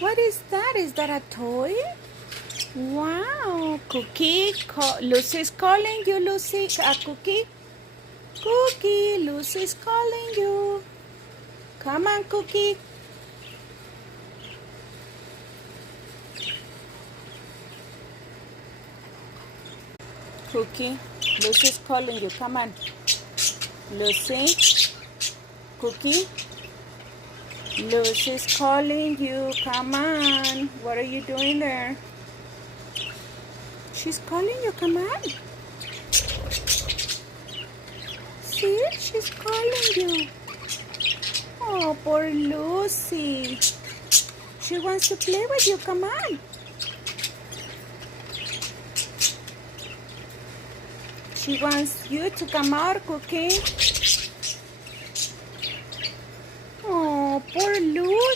What is that? Is that a toy? Wow, Cookie. Lucy's calling you, Lucy. Cookie. Cookie, Lucy's calling you. Come on, Cookie. Cookie, Lucy's calling you. Come on. Lucy. Cookie. Lucy's calling you. Come on. What are you doing there? She's calling you. Come on. See? She's calling you. Oh, poor Lucy. She wants to play with you. Come on. She wants you to come out, Cookie. Oh, poor Lucy.